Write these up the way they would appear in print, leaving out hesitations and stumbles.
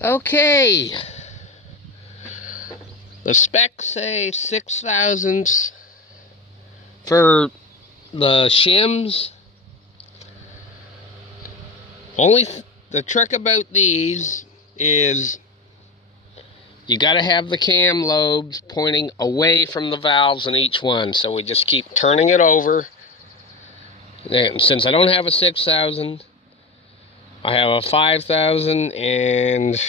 Okay, the specs say 6 thousandths for the shims. The trick about these is you got to have the cam lobes pointing away from the valves in each one. So we just keep turning it over. And since I don't have a 6,000, I have a 5,000 and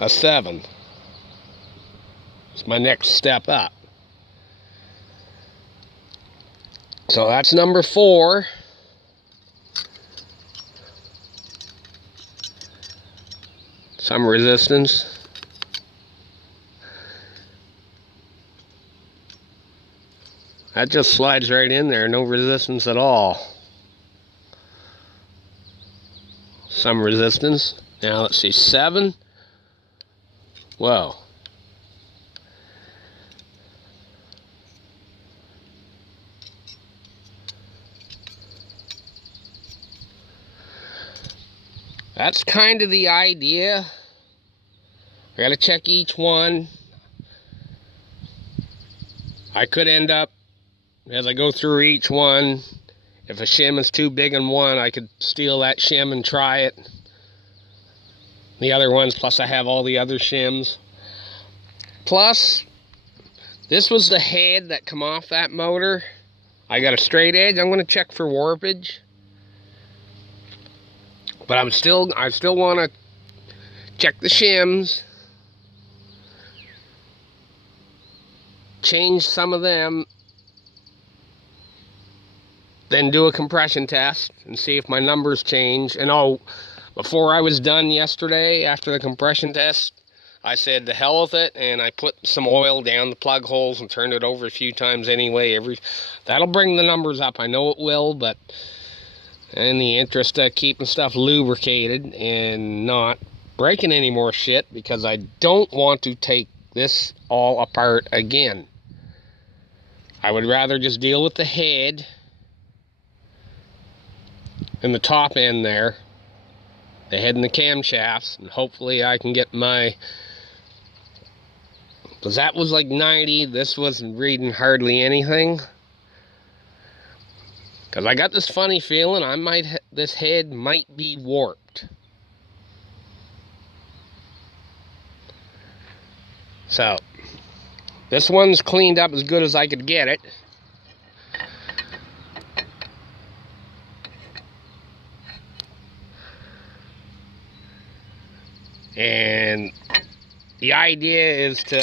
a 7. It's my next step up. So that's number 4. Some resistance. That just slides right in there, no resistance at all. Some resistance. Now let's see, 7. Whoa. That's kind of the idea. I gotta check each one. I could end up, as I go through each one, if a shim is too big in one, I could steal that shim and try it. The other ones, plus I have all the other shims. Plus, this was the head that come off that motor. I got a straight edge. I'm gonna check for warpage. But I still want to check the shims, change some of them, then do a compression test and see if my numbers change. And before I was done yesterday, after the compression test, I said to hell with it, and I put some oil down the plug holes and turned it over a few times anyway. That'll bring the numbers up. I know it will, but in the interest of keeping stuff lubricated and not breaking any more shit, because I don't want to take this all apart again. I would rather just deal with the head and the top end there, the head and the camshafts, and hopefully I can get my, because that was like 90, this wasn't reading hardly anything. Because I got this funny feeling this head might be warped. So, this one's cleaned up as good as I could get it. And the idea is to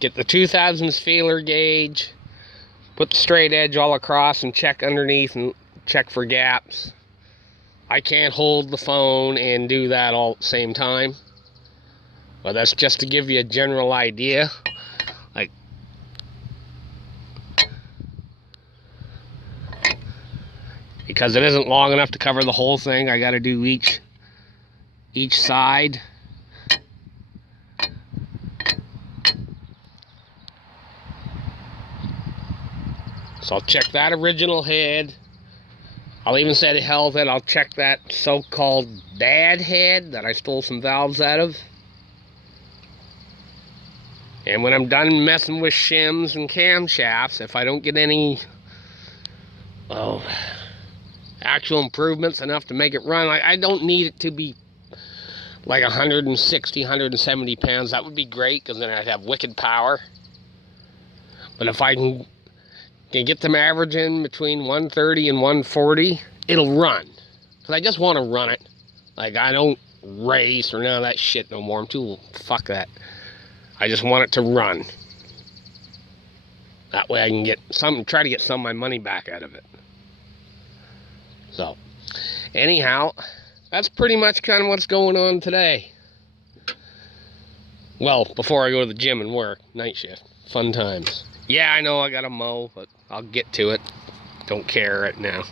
get the 2000s feeler gauge, put the straight edge all across and check underneath and check for gaps. I can't hold the phone and do that all at the same time. But that's just to give you a general idea. Like, because it isn't long enough to cover the whole thing, I gotta do each side. So I'll check that original head. I'll even say to hell that I'll check that so-called bad head that I stole some valves out of. And when I'm done messing with shims and camshafts, if I don't get any actual improvements enough to make it run, I don't need it to be like 160, 170 pounds. That would be great, because then I'd have wicked power. But if I can get them averaging between 130 and 140, it'll run. Because I just want to run it. Like, I don't race or none of that shit no more. I'm too, fuck that. I just want it to run. That way I can try to get some of my money back out of it. So, anyhow, that's pretty much kind of what's going on today. Well, before I go to the gym and work, night shift, fun times. Yeah, I know I gotta mow, but I'll get to it. Don't care right now.